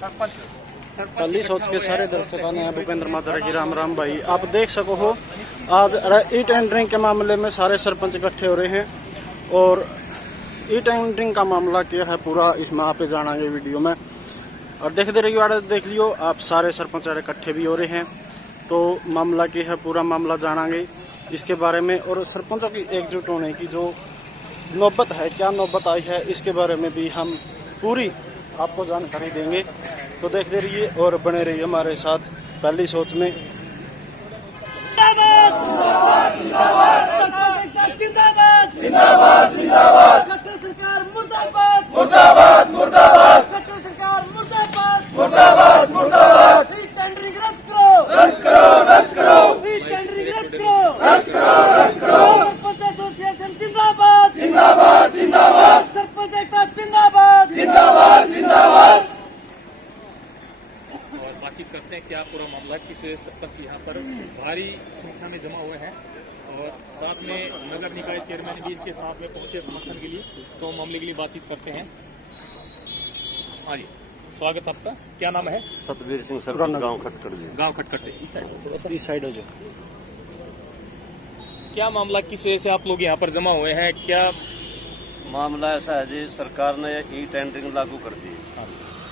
पहली सोच के सारे दर्शकों ने भूपेंद्र माजरा की राम राम भाई। आप देख सको हो आज ई टेंडरिंग के मामले में सारे सरपंच इकट्ठे हो रहे हैं और ई टेंडरिंग का मामला क्या है पूरा इसमें आप जानेंगे वीडियो में और देखते रहिए। देख लियो आप सारे सरपंच इकट्ठे भी हो रहे हैं तो मामला क्या है पूरा मामला जानेंगे इसके बारे में और सरपंचों की एकजुट होने की जो नौबत है क्या नौबत आई है इसके बारे में भी हम पूरी आपको जानकारी देंगे। तो देखते रहिए और बने रहिए हमारे साथ पहली सोच में। जिंदाबाद जिंदाबाद जिंदाबाद कट्टर सरकार मुर्दाबाद मुर्दाबाद मुर्दाबाद कट्टर सरकार मुर्दाबाद मुर्दाबाद मुर्दाबाद टेंडरिंग रद्द करो रद्द करो टेंडरिंग रद्द करो रद्द करो सरपंच एसोसिएशन जिंदाबाद जिंदाबाद जिंदाबाद सरपंच एकता जिंदाबाद जिंदाबाद जिंदाबाद। और बातचीत करते हैं क्या पूरा मामला किस वजह सरपंच यहाँ पर भारी संख्या में जमा हुए हैं और साथ में नगर निकाय चेयरमैन भी इनके साथ में पहुंचे समर्थन के लिए। तो मामले के लिए बातचीत करते हैं। हाँ जी, स्वागत आपका। क्या नाम है? सतबीर सिंह सर, गांव खटखट जी। गांव खटखट से इस साइड, थोड़ा सा इस साइड हो जो। क्या मामला किस वजह से आप लोग यहाँ पर जमा हुए हैं? क्या मामला ऐसा है जी, सरकार ने ई टेंडरिंग लागू कर दी।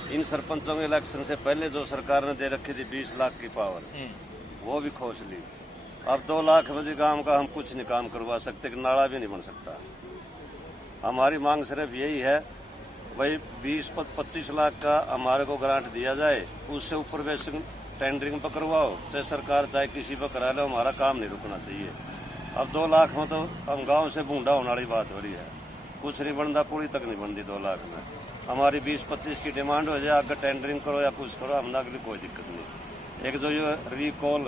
इन सरपंचों के इलेक्शन से पहले जो सरकार ने दे रखी थी 20 लाख की पावर, वो भी खोस ली। अब 2 लाख बजे गांव का हम कुछ नहीं काम करवा सकते, कि नाला भी नहीं बन सकता। हमारी मांग सिर्फ यही है भाई 20-25 लाख का हमारे को ग्रांट दिया जाए, उससे ऊपर बेसिक टेंडरिंग पर करवाओ, चाहे सरकार चाहे किसी पर करा लो, हमारा काम नहीं रुकना चाहिए। अब 2 लाख में तो हम गांव से बूंदा होने वाली बात हो रही है, कुछ नहीं बनता, पूरी तक नहीं बनती 2 लाख में। हमारी 20-25 की डिमांड हो जाए, अगर टेंडरिंग करो या कुछ करो, हमने अगली कोई दिक्कत नहीं। एक जो ये रिकॉल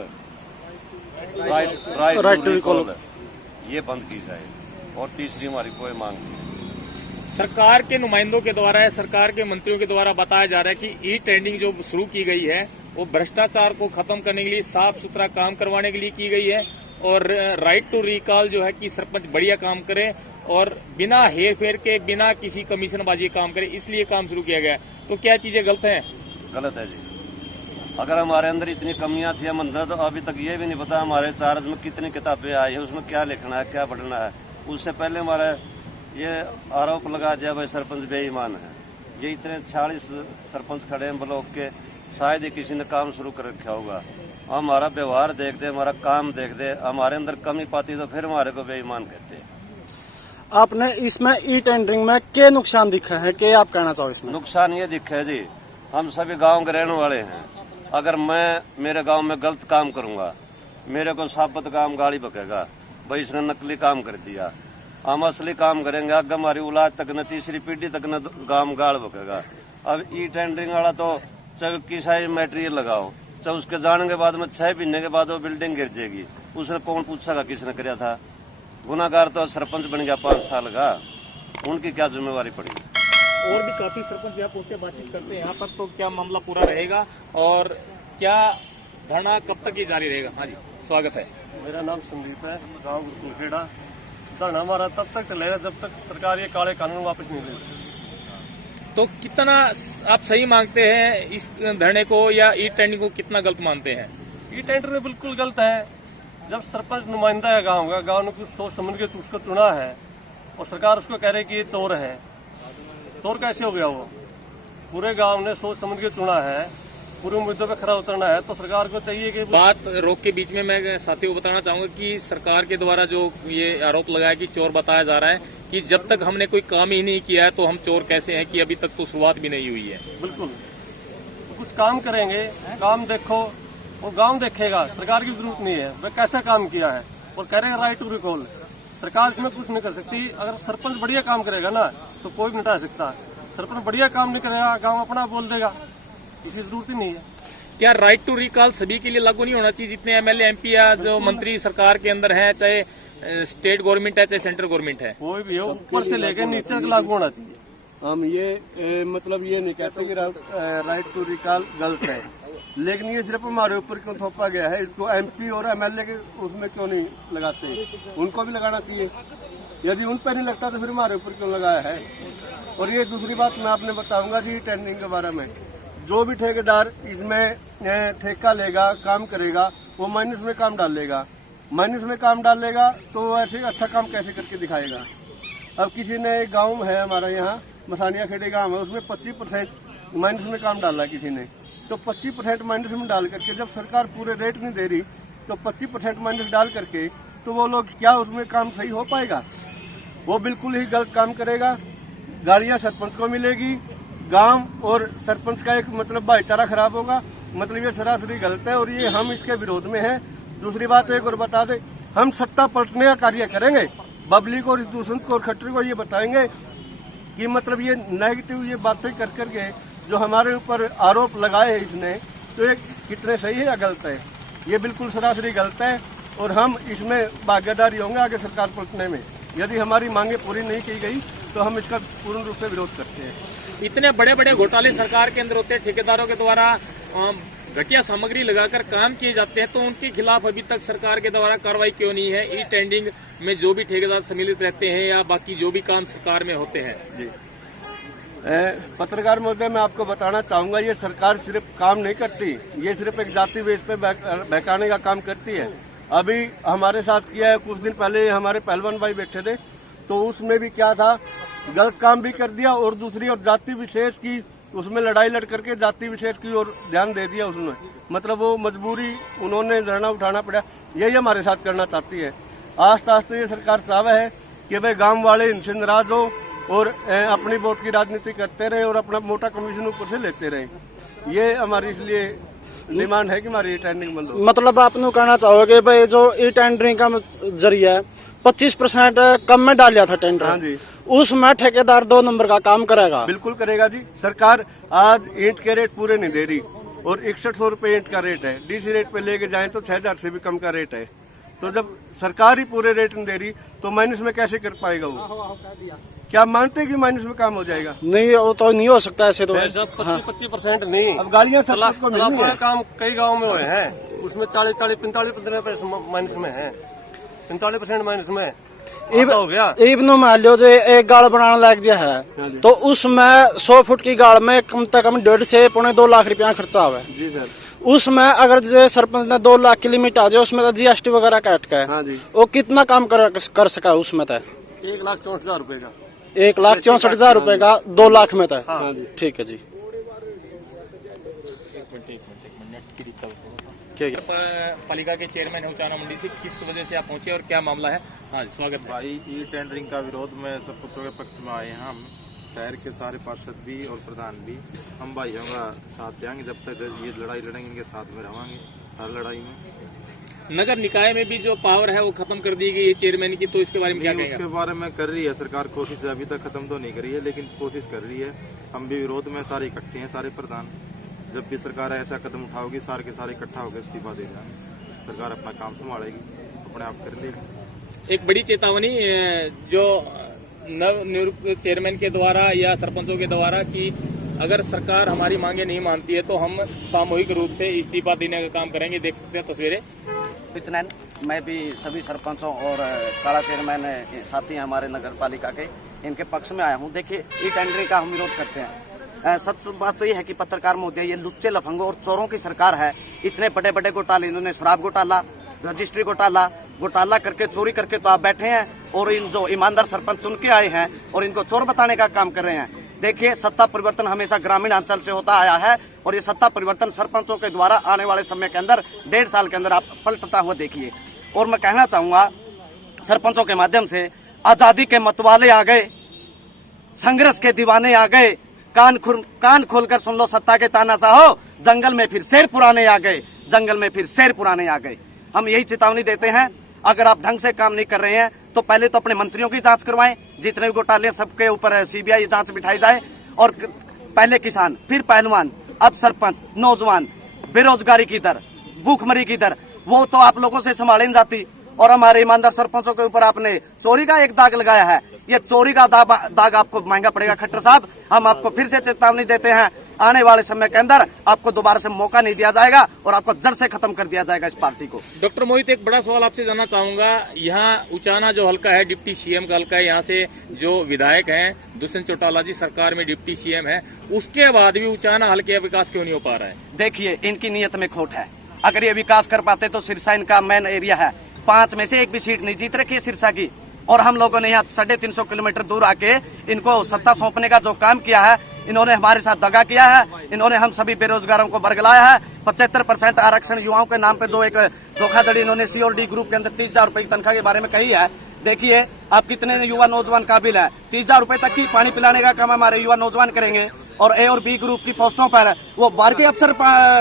राइट टू रिकॉल ये बंद की जाए और तीसरी हमारी कोई मांग नहीं। सरकार के नुमाइंदों के द्वारा है, सरकार के मंत्रियों के द्वारा बताया जा रहा है कि ई टेंडरिंग जो शुरू की गई है वो भ्रष्टाचार को खत्म करने के लिए, साफ सुथरा काम करवाने के लिए की गई है और राइट टू रिकॉल जो है कि सरपंच बढ़िया काम करे और बिना हेर फेर के, बिना किसी कमीशनबाजी काम करे, इसलिए काम शुरू किया गया है। तो क्या चीजें गलत हैं? गलत है जी। अगर हमारे अंदर इतनी कमियां थी हम अंदर, तो अभी तक ये भी नहीं पता हमारे चार्ज में कितनी किताबें आई है, उसमें क्या लिखना है, क्या पढ़ना है। उससे पहले हमारा ये आरोप लगा दिया भाई सरपंच बेईमान है। ये इतने 46 सरपंच खड़े हैं ब्लॉक के, शायद ही किसी ने काम शुरू कर रखा होगा। हमारा व्यवहार देख दे, हमारा काम देख दे, हमारे अंदर कमी पाती तो फिर हमारे को बेईमान कहते हैं। आपने इसमें ई टेंडरिंग में क्या नुकसान दिखा है, क्या आप कहना चाहो इसमें? नुकसान ये दिखा है जी, हम सभी गांव के रहने वाले हैं। अगर मैं मेरे गांव में गलत काम करूंगा, मेरे को साबत काम गाली बकेगा, भाई इसने नकली काम कर दिया। हम असली काम करेंगे, अगर हमारी औलाद तक न, तीसरी पीढ़ी तक न गांव गाड़ बकेगा। अब ई टेंडरिंग वाला तो चाहे किसी मटेरियल लगाओ, चाहे उसके जाने के बाद में 6 महीने के बाद वो बिल्डिंग गिर जाएगी, उसने कौन पूछेगा किसने कराया था? गुनाहगार तो सरपंच बन गया 5 साल का, उनकी क्या जिम्मेवारी पड़ी? और भी काफी सरपंच यहाँ पहुंचे, बातचीत करते हैं यहाँ पर। तो क्या मामला पूरा रहेगा और क्या धरना कब तक ये जारी रहेगा? हाँ जी, स्वागत है। मेरा नाम संदीप है, गाँव गुरखेड़ा। धरना हमारा तब तक चलेगा जब तक सरकार ये काले कानून वापस नहीं लेगी। तो कितना आप सही मांगते हैं इस धरने को या ई टेंडरिंग को कितना गलत मानते हैं? ई टेंडर बिल्कुल गलत है। जब सरपंच नुमाइंदा है गांव का, गांव ने कुछ सोच समझ के उसको चुना है और सरकार उसको कह रही है कि ये चोर है। चोर कैसे हो गया वो? पूरे गांव ने सोच समझ के चुना है, पूरे मुद्दों पे खरा उतरना है, तो सरकार को चाहिए कि बात रोक के बीच में मैं साथियों को बताना चाहूंगा कि सरकार के द्वारा जो ये आरोप लगाया कि चोर बताया जा रहा है कि जब तक हमने कोई काम ही नहीं किया है तो हम चोर कैसे हैं, कि अभी तक तो शुरुआत भी नहीं हुई है। बिल्कुल तो कुछ काम करेंगे, काम देखो, वो गांव देखेगा। सरकार की जरूरत नहीं है, वह कैसा काम किया है और करेगा राइट टू रिकॉल। सरकार इसमें कुछ नहीं कर सकती। अगर सरपंच बढ़िया काम करेगा ना तो कोई भी नहीं हटा सकता। सरपंच बढ़िया काम नहीं करेगा, गांव अपना बोल देगा, इसकी जरूरत ही नहीं है। क्या राइट टू रिकॉल सभी के लिए लागू नहीं होना चाहिए? जितने एमएलए एमपी या जो मंत्री सरकार के अंदर हैं, चाहे स्टेट गवर्नमेंट है चाहे सेंट्रल गवर्नमेंट है, कोई भी हो, ऊपर से लेकर नीचे तक लागू होना चाहिए। हम ये मतलब ये नहीं कहते कि राइट टू रिकॉल गलत है, लेकिन ये सिर्फ हमारे ऊपर क्यों थोपा गया है? इसको एमपी और एमएलए के उसमें क्यों नहीं लगाते? उनको भी लगाना चाहिए। यदि उन पर नहीं लगता तो फिर हमारे ऊपर क्यों लगाया है? और ये दूसरी बात मैं आपने बताऊंगा जी टेंडरिंग के बारे में। जो भी ठेकेदार इसमें ठेका लेगा, काम करेगा, वो माइनस में काम डाल लेगा। माइनस में काम डाल लेगा तो वो ऐसे अच्छा काम कैसे करके दिखाएगा। अब किसी ने एक गाँव है हमारा यहाँ मसानिया खेड़े गाँव है, उसमें 25% माइनस में काम डाला किसी ने, तो 25% माइनस में डाल करके जब सरकार पूरे रेट नहीं दे रही तो 25% माइनस डाल करके तो वो लोग क्या उसमें काम सही हो पाएगा? वो बिल्कुल ही गलत काम करेगा। गाड़ियां सरपंच को मिलेगी, गांव और सरपंच का एक मतलब भाईचारा खराब होगा। मतलब ये सरासरी गलत है और ये हम इसके विरोध में हैं। दूसरी बात एक और बता दे, हम सत्ता पलटने का कार्य करेंगे। बबली को और इस दूषण को और खट्टर को ये बताएंगे कि मतलब ये नेगेटिव ये बातें कर करके जो हमारे ऊपर आरोप लगाए हैं इसने, तो ये कितने सही है या गलत है? ये बिल्कुल सरासरी गलत है और हम इसमें भागीदारी होंगे आगे सरकार पलटने में। यदि हमारी मांगे पूरी नहीं की गई तो हम इसका पूर्ण रूप से विरोध करते हैं। इतने बड़े बड़े घोटाले सरकार के अंदर होते हैं, ठेकेदारों के द्वारा घटिया सामग्री लगाकर काम किए जाते हैं, तो उनके खिलाफ अभी तक सरकार के द्वारा कार्रवाई क्यों नहीं है? ई टेंडरिंग में जो भी ठेकेदार सम्मिलित रहते हैं या बाकी जो भी काम सरकार में होते हैं। जी पत्रकार महोदय, मैं आपको बताना चाहूंगा, ये सरकार सिर्फ काम नहीं करती, ये सिर्फ एक जाति बेस पे बहकाने का काम करती है। अभी हमारे साथ किया है, कुछ दिन पहले हमारे पहलवान भाई बैठे थे, तो उसमें भी क्या था, गलत काम भी कर दिया और दूसरी और जाति विशेष की उसमें लड़ाई लड़ करके जाति विशेष की ओर ध्यान दे दिया उसने। मतलब वो मजबूरी उन्होंने धरना उठाना पड़ा, यही हमारे साथ करना चाहती है। आस्ते आस्ते ये सरकार चाहवा है कि भाई गांव वाले इनसे नाराज हो और अपनी वोट की राजनीति करते रहे और अपना मोटा कमीशन ऊपर से लेते रहे। ये हमारी इसलिए डिमांड है कि हमारी टेंडरिंग बंद हो। मतलब आप कहना चाहोगे भाई जो ई टेंडरिंग का जरिया है 25% कम में डाल लिया था टेंडर। हाँ जी, उसमें ठेकेदार 2 नंबर का काम करेगा। बिल्कुल करेगा जी। सरकार आज ईंट के रेट पूरे नहीं दे रही और 6100 रुपए ईंट का रेट है। डीसी रेट पे लेके जाएं तो 6000 से भी कम का रेट है। तो जब सरकार ही पूरे रेट नहीं दे रही तो माइनस में कैसे कर पाएगा वो? क्या मानते हैं कि माइनस में काम हो जाएगा? नहीं, वो तो नहीं हो सकता ऐसे तो। 25% नहीं। अब गाड़ियां सरपंच को मिलनी है। काम कई गाँव में हुए हैं, उसमें 40-45% माइनस में है, 45% माइनस में हो गया। इवन मान लो जो एक गाड़ बनाने लायक जो है तो उसमें 100 फुट की गाड़ में कम से कम 1.5 से 2.25 लाख रुपया खर्चा हुआ है। जी सर। उसमें अगर जो सरपंच ने 2 लाख की लिमिट आ जाए, उसमें तो जीएसटी वगैरह काट का हाँ है, जी। वो कितना काम कर सका उसमें तय? 1,64,000 रुपए का। 1,64,000 रुपए का 2 लाख में तय। हाँ जी, ठीक है जी। ठीक है। पालिका के चेयरमैन है उचाना मंडी से, किस वजह से आप पहुंचे और क्या मामला है? हाँ जी, स्वागत है। भाई ई टेंडरिंग का विरोध में सरपंचों के पक्ष में आए हैं। हम शहर के सारे पार्षद भी और प्रधान भी हम भाइयों का साथ देंगे, जब तक ये लड़ाई लड़ेंगे इनके साथ में रहेंगे हर लड़ाई में। नगर निकाय में भी जो पावर है वो खत्म कर दी गई है चेयरमैन की, तो इसके बारे में क्या कहेंगे? उसके बारे में कर रही है सरकार कोशिश, अभी तक खत्म तो नहीं करी है लेकिन कोशिश कर रही है। हम भी विरोध में सारे इकट्ठे हैं, सारे प्रधान। जब भी सरकार ऐसा कदम उठाओगी सारे के सारे इकट्ठा होकर इस्तीफा दे जाएंगे। सरकार अपना काम संभालेगी, अपने आप कर लेगी। एक बड़ी चेतावनी जो नव नियुक्त चेयरमैन के द्वारा या सरपंचों के द्वारा कि अगर सरकार हमारी मांगे नहीं मानती है तो हम सामूहिक रूप से इस्तीफा देने का काम करेंगे। देख सकते हैं तस्वीरें। इतना मैं भी सभी सरपंचों और काला चेयरमैन साथी हैं हमारे नगर पालिका के, इनके पक्ष में आया हूँ। देखिए, ई टेंडरिंग का हम विरोध करते हैं। सच बात तो ये है कि पत्रकार महोदय, ये लुच्चे लफंगों और चोरों की सरकार है। इतने बड़े बड़े घोटाले, इन्होंने शराब घोटाला, रजिस्ट्री घोटाला करके चोरी करके तो आप बैठे हैं और इन जो ईमानदार सरपंच चुन के आए हैं और इनको चोर बताने का काम कर रहे हैं। देखिए, सत्ता परिवर्तन हमेशा ग्रामीण अंचल से होता आया है और ये सत्ता परिवर्तन सरपंचों के द्वारा आने वाले समय के अंदर 1.5 साल के अंदर आप पलटता हुआ देखिए। और मैं कहना चाहूंगा सरपंचों के माध्यम से, आजादी के मतवाले आ गए, संघर्ष के दीवाने आ गए, कान खोलकर सुन लो सत्ता के तानाशाह हो, जंगल में फिर शेर पुराने आ गए, जंगल में फिर शेर पुराने आ गए। हम यही चेतावनी देते हैं, अगर आप ढंग से काम नहीं कर रहे हैं तो पहले तो अपने मंत्रियों की जांच करवाएं, जितने भी घोटाले सबके ऊपर सीबीआई जांच बिठाई जाए। और पहले किसान, फिर पहलवान, अब सरपंच, नौजवान, बेरोजगारी की दर, भूखमरी की दर, वो तो आप लोगों से संभाले नहीं जाती। और हमारे ईमानदार सरपंचों के ऊपर आपने चोरी का एक दाग लगाया है। ये चोरी का दाग आपको महंगा पड़ेगा खट्टर साहब। हम आपको फिर से चेतावनी देते हैं आने वाले समय के अंदर आपको दोबारा से मौका नहीं दिया जाएगा और आपको जड़ से खत्म कर दिया जाएगा इस पार्टी को। डॉक्टर मोहित, एक बड़ा सवाल आपसे जानना चाहूंगा। यहाँ उचाना जो हल्का है, डिप्टी सीएम का हल्का है, यहाँ से जो विधायक हैं दुष्यंत चौटाला जी सरकार में डिप्टी सीएम है, उसके बाद भी उचाना हल्के का विकास क्यों नहीं हो पा रहा है? देखिए, इनकी नीयत में खोट है। अगर ये विकास कर पाते तो सिरसा इनका मेन एरिया है, 5 में से एक भी सीट नहीं जीत रखी है सिरसा की, और हम लोगों ने यहाँ 350 किलोमीटर दूर आके इनको सत्ता सौंपने का जो काम किया है, इन्होंने हमारे साथ दगा किया है। इन्होंने हम सभी बेरोजगारों को बरगलाया है। 75% आरक्षण युवाओं के नाम पे जो एक धोखाधड़ी इन्होंने COD ग्रुप के अंदर 30,000 रुपए की तनख्वाह के बारे में कही है। देखिए, आप कितने युवा नौजवान काबिल है, 30,000 रुपए तक की पानी पिलाने का काम हमारे युवा नौजवान करेंगे, और A और B ग्रुप की पोस्टों पर वो बार के अफसर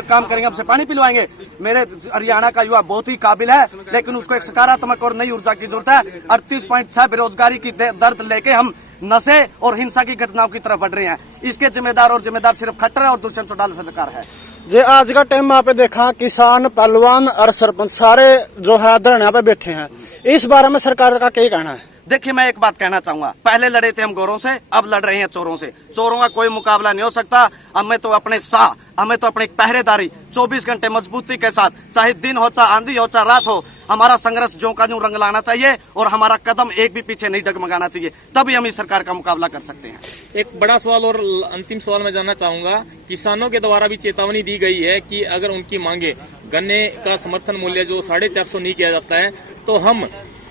काम करेंगे, हमसे पानी पिलवाएंगे। मेरे हरियाणा का युवा बहुत ही काबिल है, लेकिन उसको एक सकारात्मक और नई ऊर्जा की जरूरत है। 38.6 बेरोजगारी की दर्द लेके हम नशे और हिंसा की घटनाओं की तरफ बढ़ रहे हैं। इसके जिम्मेदार सिर्फ खट्टर और दुष्यंत चौटाला सरकार है। जे आज का टाइम यहाँ पे देखा, किसान, पहलवान और सरपंच सारे जो है धरने पे बैठे हैं। इस बारे में सरकार का क्या कहना है? देखिए, मैं एक बात कहना चाहूंगा। पहले लड़े थे हम गोरों से, अब लड़ रहे हैं चोरों से। चोरों का कोई मुकाबला नहीं हो सकता। हमें तो अपनी पहरेदारी 24 घंटे मजबूती के साथ, चाहे दिन हो, चाहे आंधी हो, चाहे रात हो, हमारा संघर्ष ज्यों का ज्यों रंग लाना चाहिए और हमारा कदम एक भी पीछे नहीं डगमगाना चाहिए, तभी हम इस सरकार का मुकाबला कर सकते हैं। एक बड़ा सवाल और अंतिम सवाल मैं जानना चाहूंगा। किसानों के द्वारा भी चेतावनी दी गई है कि अगर उनकी मांगे गन्ने का समर्थन मूल्य जो 450 नहीं किया जाता है, तो हम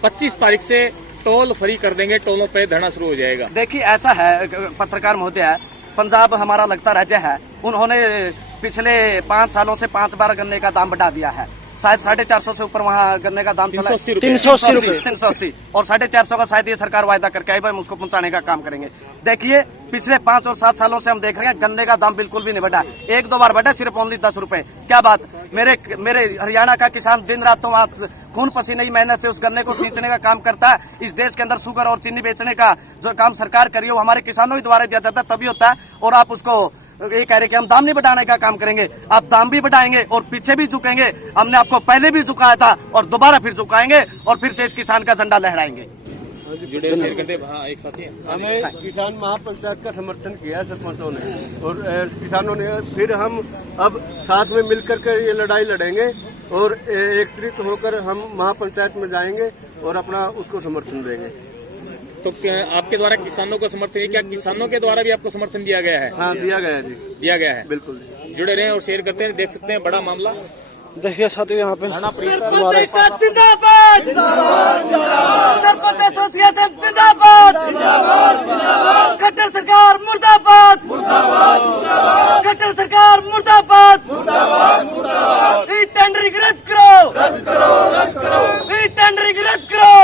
25 तारीख से टोल फ्री कर देंगे, टोलों पे धरना शुरू हो जाएगा। देखिए, ऐसा है पत्रकार महोदय, पंजाब हमारा लगता राज्य है, उन्होंने पिछले 5 सालों से 5 बार गन्ने का दाम बढ़ा दिया है। शायद 450 से ऊपर वहाँ गन्ने का दाम चला 380 रुपए 380, और 450 का शायद ये सरकार वायदा करके आई, भाई हम उसको पहुंचाने का काम करेंगे। देखिए, पिछले 5 और 7 सालों से हम देख रहे हैं गन्ने का दाम बिल्कुल भी नहीं बढ़ा, 1-2 बार बढ़ा, सिर्फ ओनली 10 रुपए। क्या बात! मेरे हरियाणा का किसान दिन रात तो वहाँ खून पसीने की मेहनत से उस गन्ने को सींचने का काम करता है। इस देश के अंदर शुगर और चीनी बेचने का जो काम सरकार करी है वो हमारे किसानों के द्वारा दिया जाता है, तभी होता है। और आप उसको ये कह रहे कि हम दाम नहीं बढ़ाने का काम करेंगे। आप दाम भी बढ़ाएंगे और पीछे भी झुकेंगे। हमने आपको पहले भी झुकाया था और दोबारा फिर झुकाएंगे और फिर से इस किसान का झंडा लहराएंगे। जुड़े शेयर करते एक साथी हैं। हमें किसान महापंचायत का समर्थन किया सरपंचों ने और किसानों ने, फिर हम अब साथ में मिलकर के ये लड़ाई लड़ेंगे और एकत्रित होकर हम महापंचायत में जाएंगे और अपना उसको समर्थन देंगे। तो क्या आपके द्वारा किसानों को समर्थन है? क्या किसानों के द्वारा भी आपको समर्थन दिया गया है? हाँ, दिया गया है जी, दिया गया है। बिल्कुल। जुड़े रहें और शेयर करते हैं। देख सकते हैं बड़ा मामला। देखिए साथियों, यहाँ पे जिंदाबाद, सरपंच एसोसिएशन जिंदाबाद, खट्टर सरकार मुर्दाबाद, खट्टर सरकार मुर्दाबाद, ई टेंडरिंग रद्द करो, ई टेंडरिंग रद्द करो,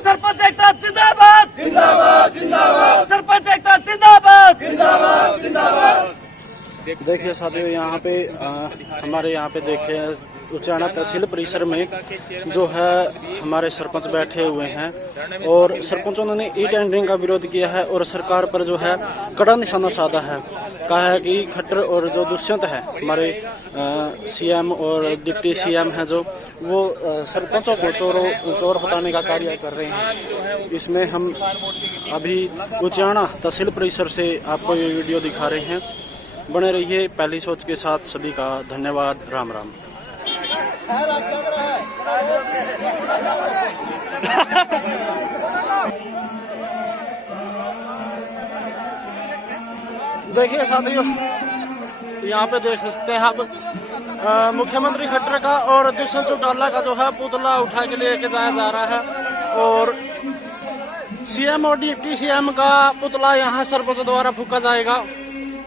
सरपंच एकता जिंदाबाद, सरपंच एकता जिंदाबाद। देखिए साथियों, यहाँ पे हमारे यहाँ पे देखिए उचाना तहसील परिसर में जो है हमारे सरपंच बैठे हुए हैं और सरपंचों ने ई टेंडरिंग का विरोध किया है और सरकार पर जो है कड़ा निशाना साधा है। कहा है कि खट्टर और जो दुष्यंत है हमारे CM और डिप्टी CM है जो वो सरपंचों को चोर हटाने का कार्य कर रहे हैं। इसमें हम अभी उचाना तहसील परिसर से आपको ये वीडियो दिखा रहे हैं। बने रहिए पहली सोच के साथ। सभी का धन्यवाद। राम राम। देखिए साथियों, यहाँ पे देख सकते हैं आप मुख्यमंत्री खट्टर का और दुष्यंत चौटाला का जो है पुतला उठा के लेके जाया जा रहा है और CM और डिप्टी CM का पुतला यहाँ सरपंच द्वारा फूका जाएगा।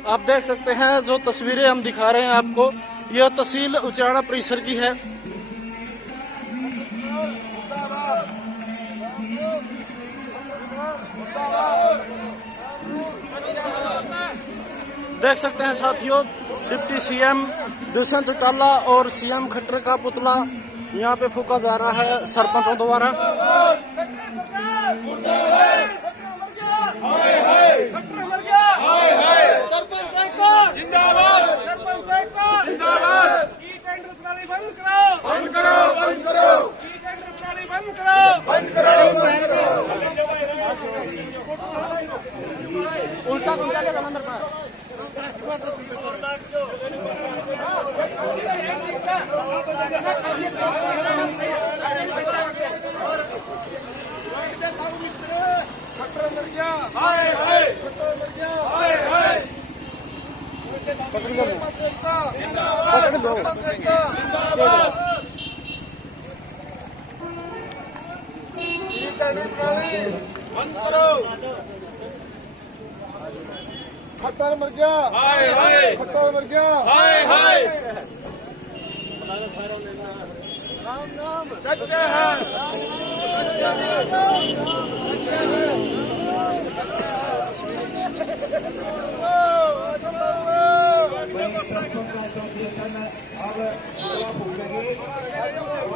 आप देख सकते हैं जो तस्वीरें हम दिखा रहे हैं आपको, यह तहसील उचाना परिसर की है। देख सकते हैं साथियों, डिप्टी CM दुष्यंत चौटाला और CM खट्टर का पुतला यहाँ पे फूका जा रहा है सरपंचों द्वारा। उल्टा खट्टर मर गया, हाय हाय, खट्टर मर गया, हाय हाय। राम नाम सत्य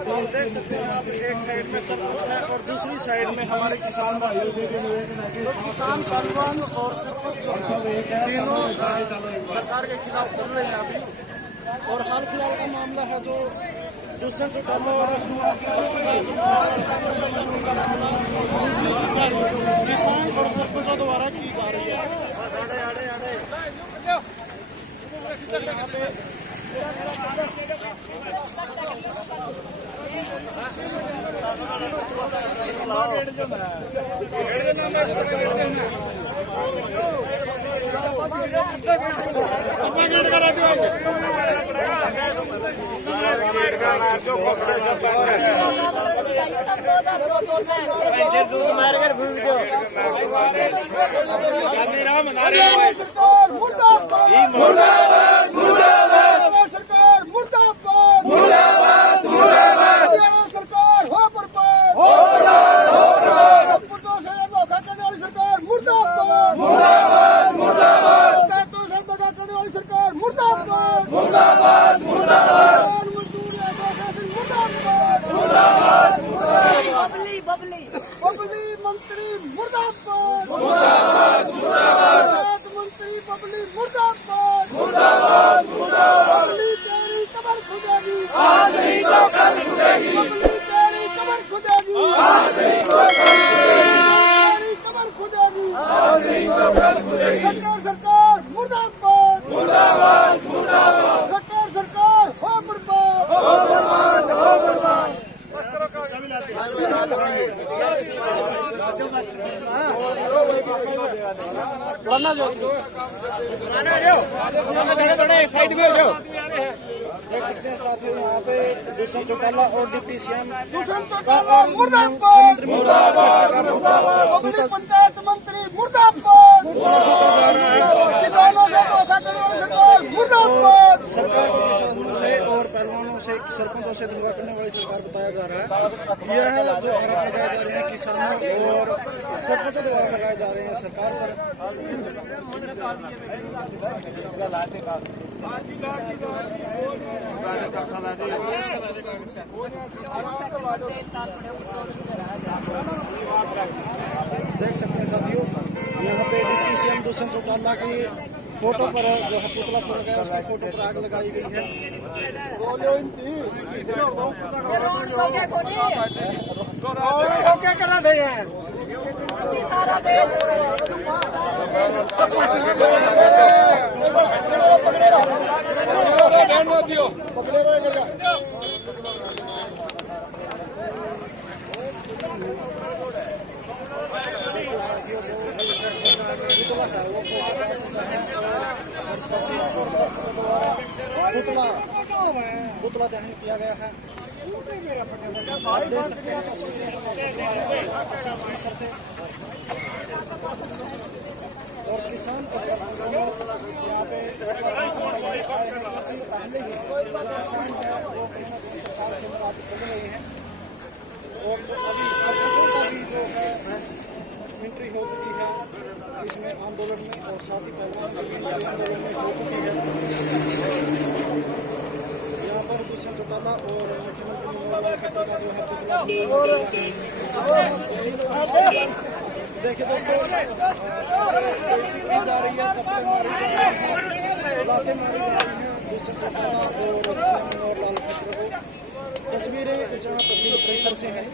तो देख सकते हैं आप, एक साइड में सब कुछ है और दूसरी साइड में हमारे किसान भाई, तो किसान परिवहन और सब कुछ जो है तीनों सरकार के खिलाफ चल रहे हैं अभी। और हाल फिलहाल का मामला है जो दुष्यंत चौटाला और किसान और सरपंचों द्वारा की जा रही है। सरकार मुर्दाबाद, मुर्दाबाद, मुर्दाबाद, सरकार मुर्दाबाद, मुर्दाबाद, मुर्दाबाद, सरकार हो बर्बाद, हो बर्बाद, हो बर्बाद, पुरजों से धोखा करने वाली सरकार मुर्दाबाद, मुर्दाबाद, मुर्दाबाद, सैकड़ों से धोखा करने वाली सरकार मुर्दाबाद, मुर्दाबाद, मुर्दाबाद, मजदूर एसोसिएशन मुर्दाबाद, मुर्दाबाद, मुर्दाबाद, बबली बबली बबली मंत्री मुर्दाबाद, मुर्दाबाद, मुर्दाबाद, मंत्री बबली मुर्दाबाद, मुर्दाबाद, मुर्दाबाद, बबली तेरी कमर खुदेगी, आज नहीं तो कल खुदेगी, बबली तेरी कमर खुदेगी, आज नहीं तो कल खुदेगी, तेरी कमर खुदेगी, आज नहीं तो कल खुदेगी। सरकार सरकार मुर्दाबाद, मुर्दाबाद, मुर्दाबाद, सरकार सरकार हो बर्बाद, हो बर्बाद, हो बर्बाद। साइड में हो जाओ। देख सकते हैं साथियों, यहाँ पे दुष्यंत चौटाला और डिप्टी सीएम दुष्यंत चौटाला मुर्दाबाद, मुर्दाबाद, मुर्दाबाद, बबली पंचायत मंत्री मुर्दाबाद, किसानों से धोखा करने वाली सरकार मुर्दाबाद। सरकार को किसानों से और पहलवानों से, सरपंचों से धोखा करने वाली सरकार बताया जा रहा है। यह है जो आरोप लगाए जा रहे हैं किसानों और सरपंचों द्वारा लगाए जा रहे हैं सरकार पर। देख सकते हैं साथियों, यहाँ पे डिप्टी सीएम दुष्यंत चौटाला की फोटो पर जो है पुतला फोड़ा गया, उसकी फोटो पर आग लगाई गई है। क्या करना चाहिए सारा देश पुतला दहन किया गया है। आप देख सकते हैं और किसान को यहाँ पे पहले ही किसान है वो कहीं ना कहीं सरकार से मुराद चल रही है और अभी सरपंचों का भी जो है एंट्री हो चुकी है इसमें आंदोलन में, और साथ ही पहलवान आंदोलन में हो चुकी है। यहाँ पर दुष्यंत चौटाला और मुख्यमंत्री मनोहर लाल खट्टर का जो है पुतला देखिए दोस्तों, की जा रही है, चप्पलें मारी जा रही हैं, लातें मारी जा रही हैं दुष्यंत चौटाला और सीएम मनोहर लाल खट्टर को। तस्वीरें जहाँ तहसील परिसर से हैं।